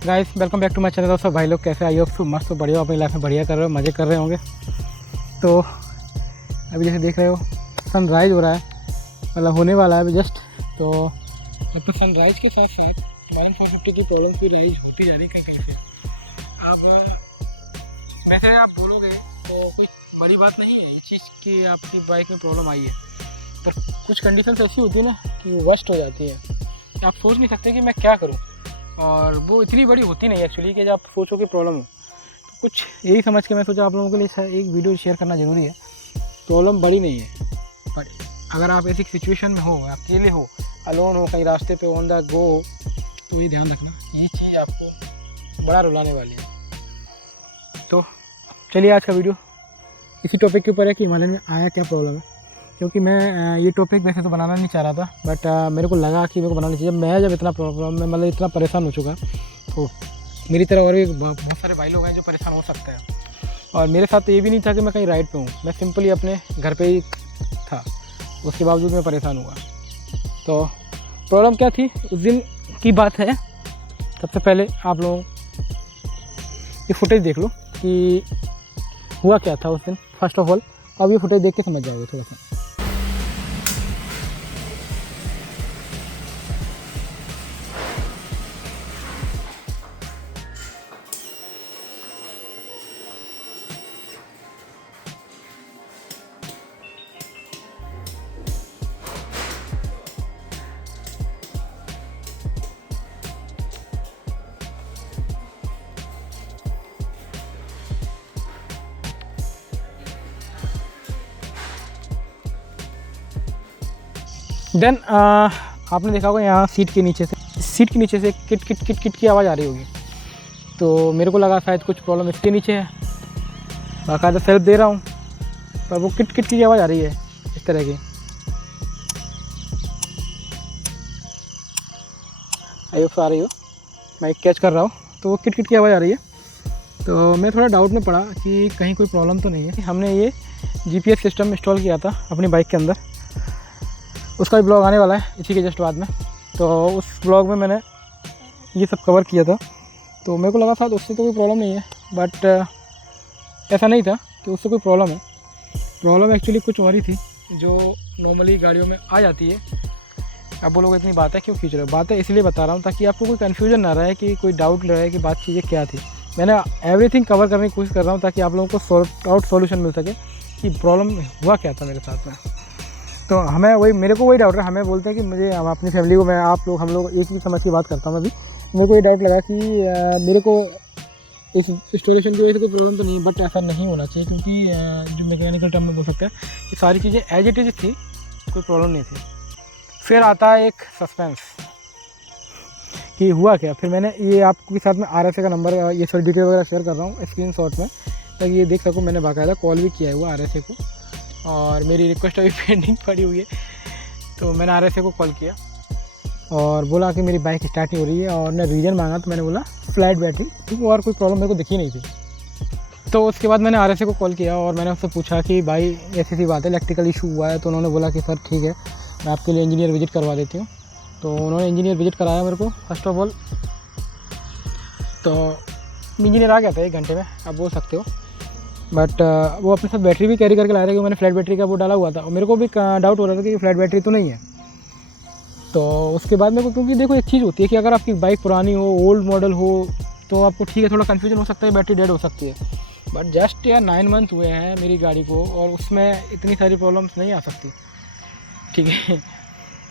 Guys welcome back to my channel. दोस्तों भाई लोग कैसे, आई होप मस्त बढ़िया अपनी लाइफ में बढ़िया कर रहे हो, मज़े कर रहे होंगे। तो अभी जैसे देख रहे हो सनराइज़ हो रहा है, मतलब होने वाला है अभी जस्ट। तो अब तो सनराइज़ के साथ साथ 450 की प्रॉब्लम की राइज होती जा रही है कहीं से। अब वैसे आप बोलोगे तो कोई बड़ी बात नहीं है ये चीज़ कि आपकी बाइक में प्रॉब्लम आई है, पर कुछ कंडीशंस ऐसी होती है ना कि वर्स्ट हो जाती है कि आप सोच नहीं सकते कि मैं क्या करूँ, और वो इतनी बड़ी होती नहीं एक्चुअली कि जब आप सोचो कि प्रॉब्लम हो। तो कुछ यही समझ के मैं सोचा आप लोगों के लिए एक वीडियो शेयर करना ज़रूरी है। प्रॉब्लम बड़ी नहीं है, पर अगर आप ऐसी सिचुएशन में हो, अकेले हो, अलोन हो, कहीं रास्ते पे ऑन द गो हो, तो ये ध्यान रखना, ये चीज़ आपको बड़ा रुलाने वाली है। तो चलिए आज का वीडियो इसी टॉपिक के ऊपर है कि हिमालय में आया क्या प्रॉब्लम है। क्योंकि मैं ये टॉपिक वैसे तो बनाना नहीं चाह रहा था, बट मेरे को लगा कि मेरे को बनाना चाहिए। मैं जब इतना प्रॉब्लम में मतलब इतना परेशान हो चुका, तो मेरी तरह और भी बहुत सारे भाई लोग हैं जो परेशान हो सकते हैं। और मेरे साथ तो ये भी नहीं था कि मैं कहीं राइड पे हूँ, मैं सिंपली अपने घर पे ही था, उसके बावजूद मैं परेशान हुआ। तो प्रॉब्लम क्या थी उस दिन की बात है। सबसे पहले आप लोग ये फुटेज देख लो कि हुआ क्या था उस दिन। फर्स्ट ऑफ ऑल अब ये फुटेज देख के समझ जाओगे थोड़ा सा। देन आपने देखा होगा यहाँ सीट के नीचे से किट किट किट किट की आवाज़ आ रही होगी। तो मेरे को लगा शायद कुछ प्रॉब्लम इसके नीचे है, बाकायदा सेल्फ दे रहा हूँ, पर वो किट किट की आवाज़ आ रही है इस तरह की। आई होप आ रही हो, मैं कैच कर रहा हूँ, तो वो किट किट की आवाज़ आ रही है। तो मैं थोड़ा डाउट में पड़ा कि कहीं कोई प्रॉब्लम तो नहीं है। हमने ये GPS सिस्टम इंस्टॉल किया था अपनी बाइक के अंदर, उसका भी ब्लॉग आने वाला है इसी के जस्ट बाद में। तो उस ब्लॉग में मैंने ये सब कवर किया था, तो मेरे को लगा था उससे तो कोई प्रॉब्लम नहीं है, बट ऐसा नहीं था कि उससे कोई प्रॉब्लम है। प्रॉब्लम एक्चुअली कुछ और ही थी जो नॉर्मली गाड़ियों में आ जाती है। अब वो लोग इतनी बातें क्यों खींच रहे हो, बातें इसलिए बता रहा हूँ ताकि आपको कोई कन्फ्यूजन ना रहे, कि कोई डाउट रहे कि बात चीज़ें क्या थी। मैंने एवरीथिंग कवर करने की कोशिश कर रहा हूँ ताकि आप लोगों को सॉर्ट आउट सॉल्यूशन मिल सके कि प्रॉब्लम हुआ क्या था मेरे साथ में। तो मेरे को वही डाउट है, हमें बोलते हैं कि मुझे अपनी फैमिली को, मैं हम लोग एक चीज़ समझ की बात करता हूँ। अभी मेरे को ये डाउट लगा कि मेरे को इस इंस्टॉलेशन की वजह से कोई प्रॉब्लम तो नहीं, बट ऐसा नहीं होना चाहिए, क्योंकि जो मैकेनिकल टर्म में बोल सकते हैं कि सारी चीज़ें एज इट इज़ थी, कोई प्रॉब्लम नहीं थी। फिर आता है एक सस्पेंस कि हुआ क्या। फिर मैंने ये आपके साथ में RSA का नंबर, ये सारी डिटेल वगैरह शेयर कर रहा हूँ स्क्रीनशॉट में, ताकि ये देख सकूँ। मैंने बाकायदा कॉल भी किया है वो RSA को, और मेरी रिक्वेस्ट अभी पेंडिंग पड़ी हुई है। तो मैंने RSA को कॉल किया और बोला कि मेरी बाइक स्टार्ट नहीं हो रही है, और ने रीज़न मांगा, तो मैंने बोला फ्लैट बैटरी, क्योंकि और कोई प्रॉब्लम मेरे को दिखी नहीं थी। तो उसके बाद मैंने RSA को कॉल किया और मैंने उससे पूछा कि भाई ऐसी सी बात है, इलेक्ट्रिकल इशू हुआ है। तो उन्होंने बोला कि सर ठीक है, मैं आपके लिए इंजीनियर विजिट करवा देती हूँ। तो उन्होंने इंजीनियर विजिट कराया मेरे को फर्स्ट ऑफ ऑल। तो इंजीनियर आ गया था 1 घंटे में, आप बोल सकते हो। बट वो अपने साथ बैटरी भी कैरी करके लाया था, क्योंकि मैंने फ्लैट बैटरी का वो डाला हुआ था, और मेरे को भी डाउट हो रहा था कि फ्लैट बैटरी तो नहीं है। तो उसके बाद मेरे को, क्योंकि देखो एक चीज़ होती है कि अगर आपकी बाइक पुरानी हो, ओल्ड मॉडल हो, तो आपको ठीक है थोड़ा कन्फ्यूजन हो सकता है, बैटरी डेड हो सकती है। बट जस्ट यार 9 मंथ हुए हैं मेरी गाड़ी को, और उसमें इतनी सारी प्रॉब्लम्स नहीं आ सकती, ठीक है।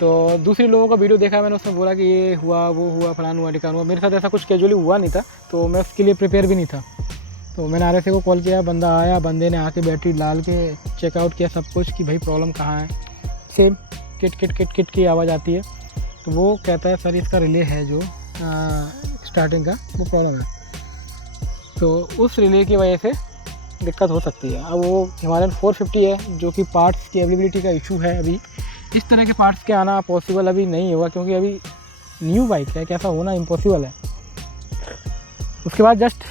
तो दूसरे लोगों का वीडियो देखा मैंने, उसमें बोला कि ये हुआ, वो हुआ, फलान हुआ, ढिकान हुआ। मेरे साथ ऐसा कुछ कैजुअली हुआ नहीं था, तो मैं उसके लिए प्रिपेयर भी नहीं था। तो मैंने RSA को कॉल किया, बंदा आया, बंदे ने आके बैटरी डाल के चेकआउट किया सब कुछ कि भाई प्रॉब्लम कहाँ है। Same kit kit kit kit की आवाज़ आती है। तो वो कहता है सर इसका रिले है जो स्टार्टिंग का, वो प्रॉब्लम है। तो उस रिले की वजह से दिक्कत हो सकती है। अब वो हिमालयन 450 है, जो कि पार्ट्स की अवेलेबिलिटी का इशू है। अभी इस तरह के पार्ट्स के आना पॉसिबल अभी नहीं होगा, क्योंकि अभी न्यू बाइक है, कैसा होना इम्पॉसिबल है। उसके बाद जस्ट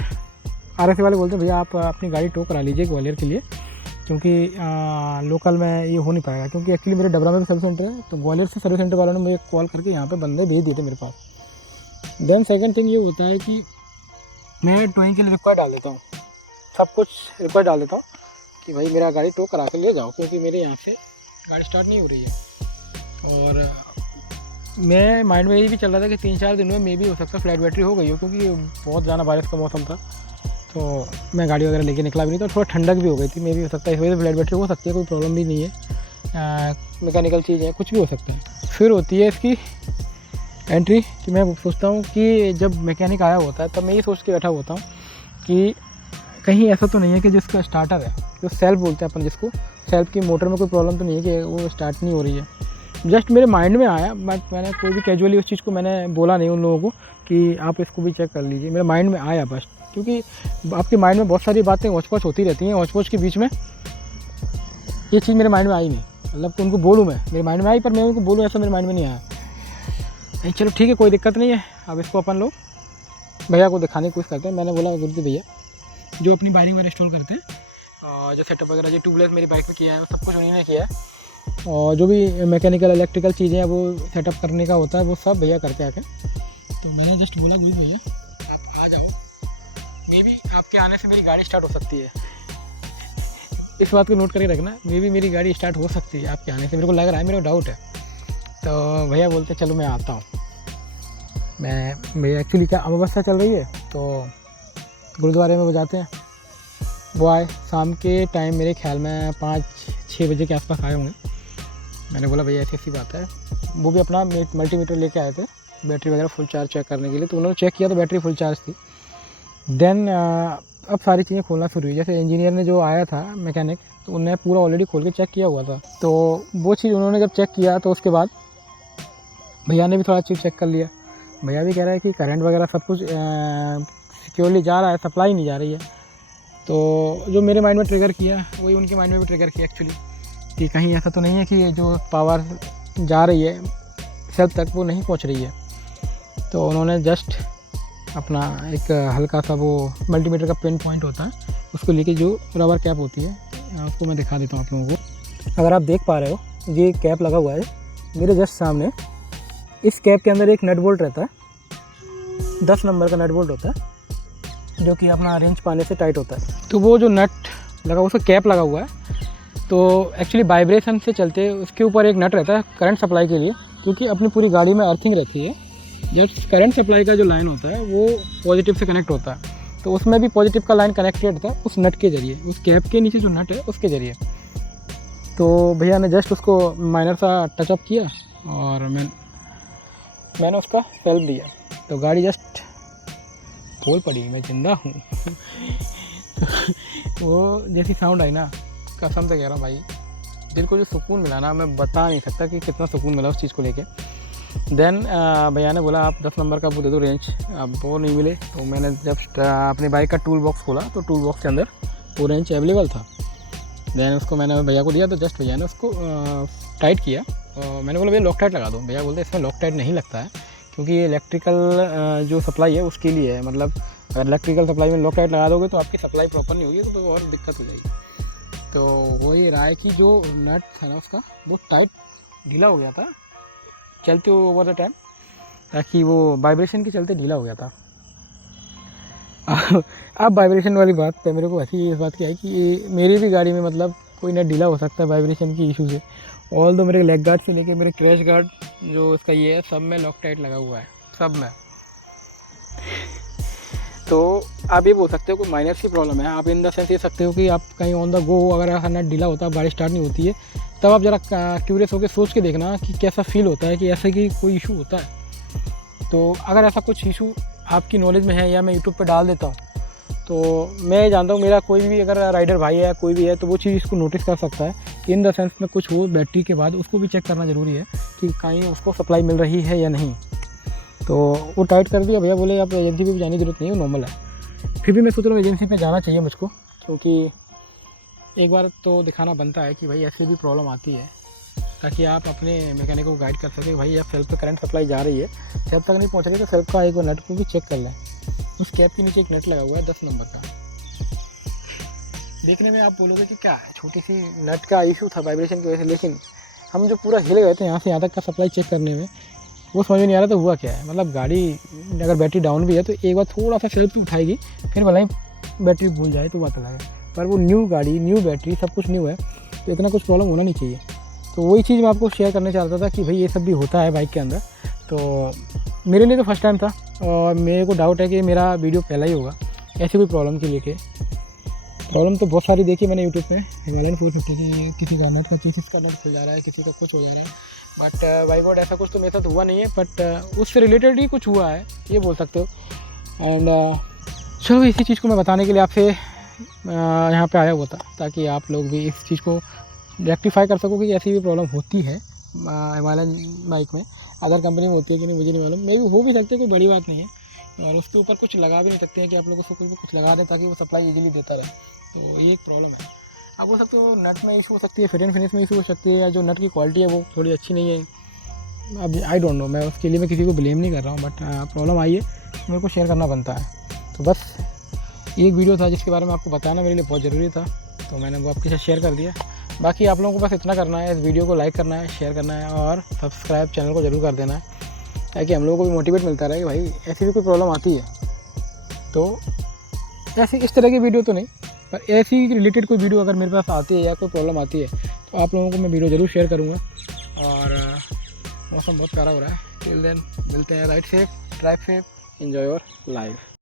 RSA वाले बोलते हैं भैया आप अपनी गाड़ी टो करा लीजिए ग्वालियर के लिए, क्योंकि लोकल में ये हो नहीं पाएगा, क्योंकि एक्चुअली मेरे डबरा में भी सर्विस सेंटर है, तो ग्वालियर से सर्विस सेंटर वालों ने मुझे कॉल करके यहाँ पे बंदे भेज दिए थे मेरे पास। देन सेकंड थिंग ये होता है कि मैं टोइंग के लिए रिक्वायर्ड डाल देता हूँ, सब कुछ रिक्वायर्ड डाल देता हूँ कि भाई मेरा गाड़ी टो करा के ले जाओ, क्योंकि मेरे यहाँ से गाड़ी स्टार्ट नहीं हो रही है। और मैं माइंड में यही भी चल रहा था कि 3-4 दिन में मे भी हो सकता है फ्लैट बैटरी हो गई हो, क्योंकि बहुत ज़्यादा बारिश का मौसम था, तो मैं गाड़ी वगैरह लेके निकला भी नहीं था, थोड़ा ठंडक भी हो गई थी, मे भी हो सकता है इस वजह से फ्लैट बैटरी हो सकती है, कोई प्रॉब्लम भी नहीं है, मैकेनिकल चीज़ है, कुछ भी हो सकता है। फिर होती है इसकी एंट्री कि मैं सोचता हूँ कि जब मैकेनिक आया होता है तब मैं ये सोच के बैठा होता हूँ कि कहीं ऐसा तो नहीं है कि जिसका स्टार्टर है, जो सेल्फ बोलते हैं अपन जिसको, सेल्फ की मोटर में कोई प्रॉब्लम तो नहीं है कि वो स्टार्ट नहीं हो रही है। जस्ट मेरे माइंड में आया, बट मैंने कोई भी कैजुअली उस चीज़ को मैंने बोला नहीं उन लोगों को कि आप इसको भी चेक कर लीजिए, मेरे माइंड में आया बस, क्योंकि आपके माइंड में बहुत सारी बातें होच-पोच होती रहती हैं, होच-पोच के बीच में ये चीज़ मेरे माइंड में आई नहीं, मतलब कि उनको बोलूँ मैं, मेरे माइंड में आई, पर मैं उनको बोलूँ ऐसा मेरे माइंड में नहीं आया। नहीं चलो ठीक है, कोई दिक्कत नहीं है, अब इसको अपन लोग भैया को दिखाने की कोशिश करते हैं। मैंने बोला गुरुजी भैया जो अपनी वायरिंग में इंस्टॉल करते हैं, जो सेटअप वगैरह जो ट्यूबलेस मेरी बाइक में किया है वो सब कुछ उन्हीं ने किया है, और जो भी मैकेनिकल इलेक्ट्रिकल चीज़ें हैं वो सेटअप करने का होता है वो सब भैया करके आके। तो मैंने जस्ट बोला गुरुजी भैया आप आ जाओ, मे भी आपके आने से मेरी गाड़ी स्टार्ट हो सकती है, इस बात को नोट करके रखना, मे भी मेरी गाड़ी स्टार्ट हो सकती है आपके आने से, मेरे को लग रहा है, मेरे को डाउट है। तो भैया बोलते चलो मैं आता हूँ। भैया एक्चुअली क्या अमावस्या चल रही है, तो गुरुद्वारे में वो जाते हैं, वो आए शाम के टाइम, मेरे ख्याल में 5-6 बजे के आसपास आए होंगे। मैंने बोला भैया ऐसी बात है, वो भी अपना मल्टीमीटर लेके आए थे बैटरी वगैरह फुल चार्ज चेक करने के लिए, तो उन्होंने चेक किया तो बैटरी फुल चार्ज थी। देन अब सारी चीज़ें खोलना शुरू हुई, जैसे इंजीनियर ने जो आया था मैकेनिक, तो उन्हें पूरा ऑलरेडी खोल के चेक किया हुआ था, तो वो चीज़ उन्होंने जब चेक किया तो उसके बाद भैया ने भी थोड़ा चीज़ चेक कर लिया। भैया भी कह रहा है कि करंट वगैरह सब कुछ सिक्योरली जा रहा है, सप्लाई नहीं जा रही है। तो जो मेरे माइंड में ट्रिगर किया वही उनके माइंड में भी ट्रिगर किया एक्चुअली, कि कहीं ऐसा तो नहीं है कि जो पावर जा रही है सेल्फ तक वो नहीं पहुंच रही है। तो उन्होंने जस्ट अपना एक हल्का सा वो मल्टीमीटर का पिन पॉइंट होता है, उसको लेके जो रबर कैप होती है, उसको मैं दिखा देता हूँ आप लोगों को। अगर आप देख पा रहे हो, ये कैप लगा हुआ है मेरे जस्ट सामने, इस कैप के अंदर एक नट बोल्ट रहता है, 10 नंबर का नट बोल्ट होता है, जो कि अपना रेंज पाने से टाइट होता है। तो वो जो नट लगा, उसका कैप लगा हुआ है, तो एक्चुअली वाइब्रेशन से चलते उसके ऊपर एक नट रहता है करंट सप्लाई के लिए, क्योंकि अपनी पूरी गाड़ी में अर्थिंग रहती है। जब करंट सप्लाई का जो लाइन होता है वो पॉजिटिव से कनेक्ट होता है, तो उसमें भी पॉजिटिव का लाइन कनेक्टेड था उस नट के ज़रिए, उस कैप के नीचे जो नट है उसके ज़रिए। तो भैया ने जस्ट उसको माइनर सा टचअप किया और मैंने उसका सेल्फ दिया, तो गाड़ी जस्ट खोल पड़ी, मैं जिंदा हूँ। वो जैसी साउंड आई ना, कसम से कह रहा हूँ भाई, दिल को जो सुकून मिला ना, मैं बता नहीं सकता कि कितना सुकून मिला उस चीज़ को लेके। देन भैया ने बोला आप 10 नंबर का वो दे दो रेंज, अब वो नहीं मिले, तो मैंने जब अपनी बाइक का टूल बॉक्स खोला तो टूल बॉक्स के अंदर वो रेंज अवेलेबल था। देन उसको मैंने भैया को दिया, तो जस्ट भैया ने उसको टाइट किया, मैंने बोला भैया लॉक टाइट लगा दो। भैया बोलते इसमें लॉक टाइट नहीं लगता है, क्योंकि ये इलेक्ट्रिकल जो सप्लाई है उसके लिए है, मतलब अगर इलेक्ट्रिकल सप्लाई में लॉक टाइट लगा दोगे तो आपकी सप्लाई प्रॉपर नहीं होगी, तो और दिक्कत हो जाएगी। तो वो ये रहा है कि जो नट था ना उसका वो टाइट ढीला हो गया था चलते हुए ओवर द टाइम, ताकि वो वाइब्रेशन के चलते ढीला हो गया था। अब वाइब्रेशन वाली बात पे मेरे को ऐसी इस बात की है कि मेरी भी गाड़ी में मतलब कोई नट ढीला हो सकता है वाइब्रेशन की इशू से। ऑल दो मेरे लेग गार्ड से लेके मेरे क्रैश गार्ड जो उसका ये है सब में लॉक टाइट लगा हुआ है, सब में। तो आप ये बोल सकते हो कोई माइनर सी प्रॉब्लम है, आप इन द सेंस ये सकते हो कि आप कहीं ऑन द गो अगर नट ढीला होता है, गाड़ी स्टार्ट नहीं होती है, तब आप ज़रा क्यूरियस होकर सोच के देखना कि कैसा फील होता है कि ऐसे कि कोई इशू होता है। तो अगर ऐसा कुछ इशू आपकी नॉलेज में है या मैं यूट्यूब पे डाल देता हूँ, तो मैं जानता हूँ मेरा कोई भी अगर राइडर भाई है कोई भी है तो वो चीज़ इसको नोटिस कर सकता है कि इन द सेंस में कुछ हो बैटरी के बाद, उसको भी चेक करना ज़रूरी है कि कहीं उसको सप्लाई मिल रही है या नहीं। तो वो टाइट कर दिया। भैया बोले आप एजेंसी पे भी जाने की जरूरत नहीं है, नॉर्मल है। फिर भी मैं सोच रहा हूँ एजेंसी पे जाना चाहिए मुझको, क्योंकि एक बार तो दिखाना बनता है कि भाई ऐसे भी प्रॉब्लम आती है, ताकि आप अपने मैकेनिक को गाइड कर सकें भाई अब सेल्फ पे करंट सप्लाई जा रही है, सेल्फ तक नहीं पहुँच रही तो सेल्फ का एक नट को भी चेक कर लें। उस कैप के नीचे एक नट लगा हुआ है 10 नंबर का, देखने में आप बोलोगे कि क्या है, छोटी सी नट का इशू था वाइब्रेशन की वजह से, लेकिन हम जो पूरा हिल गए थे यहाँ से यहाँ तक का सप्लाई चेक करने में, वो समझ में नहीं आ रहा था हुआ क्या है। मतलब गाड़ी अगर बैटरी डाउन भी है तो एक बार थोड़ा सा सेल्फ उठाएगी, फिर भले ही बैटरी भूल जाए तो बात अलग है। पर वो न्यू गाड़ी, न्यू बैटरी, सब कुछ न्यू है, तो इतना कुछ प्रॉब्लम होना नहीं चाहिए। तो वही चीज़ मैं आपको शेयर करना चाहता था कि भाई ये सब भी होता है बाइक के अंदर। तो मेरे लिए तो फर्स्ट टाइम था और मेरे को डाउट है कि मेरा वीडियो पहला ही होगा ऐसी कोई प्रॉब्लम के लेके। प्रॉब्लम तो बहुत सारी देखी मैंने यूट्यूब पे, हिमालयन 450 की, किसी का नट का चेसिस का नट खुल जा रहा है, किसी का कुछ हो जा रहा है, बट बाई गॉड ऐसा कुछ तो मेरे साथ हुआ नहीं है। बट उससे रिलेटेड ही कुछ हुआ है, ये बोल सकते हो। एंड चलो इसी चीज़ को मैं बताने के लिए आपसे यहाँ पे आया हुआ था, ताकि आप लोग भी इस चीज़ को रेक्टिफाई कर सको कि ऐसी भी प्रॉब्लम होती है हिमालयन बाइक में। अदर कंपनी में होती है कि नहीं मुझे नहीं मालूम, मे भी हो भी सकती है, कोई बड़ी बात नहीं है। और उसके ऊपर कुछ लगा भी नहीं सकते हैं कि आप लोग उसको कुछ लगा दें ताकि वो सप्लाई इजीली देता रहे। तो ये एक प्रॉब्लम है। आप बोल सकते हो नट में इशू हो सकती है, फिट एंड फिनिश में इशू हो सकती है, या जो नट की क्वालिटी है वो थोड़ी अच्छी नहीं है। अब आई डोंट नो, मैं उसके लिए मैं किसी को ब्लेम नहीं कर रहा हूँ, बट प्रॉब्लम आई है, मेरे को शेयर करना बनता है। तो बस एक वीडियो था जिसके बारे में आपको बताना मेरे लिए बहुत ज़रूरी था, तो मैंने वो आपके साथ शेयर कर दिया। बाकी आप लोगों को बस इतना करना है, इस वीडियो को लाइक करना है, शेयर करना है और सब्सक्राइब चैनल को ज़रूर कर देना है, ताकि हम लोगों को भी मोटिवेट मिलता रहे कि भाई ऐसी भी कोई प्रॉब्लम आती है तो ऐसी इस तरह की वीडियो तो नहीं, पर ऐसी रिलेटेड कोई वीडियो अगर मेरे पास आती है या कोई प्रॉब्लम आती है तो आप लोगों को मैं वीडियो ज़रूर शेयर करूँगा। और मौसम बहुत प्यारा हो रहा है। टिल देन मिलते हैं, ride safe, drive safe, enjoy your life.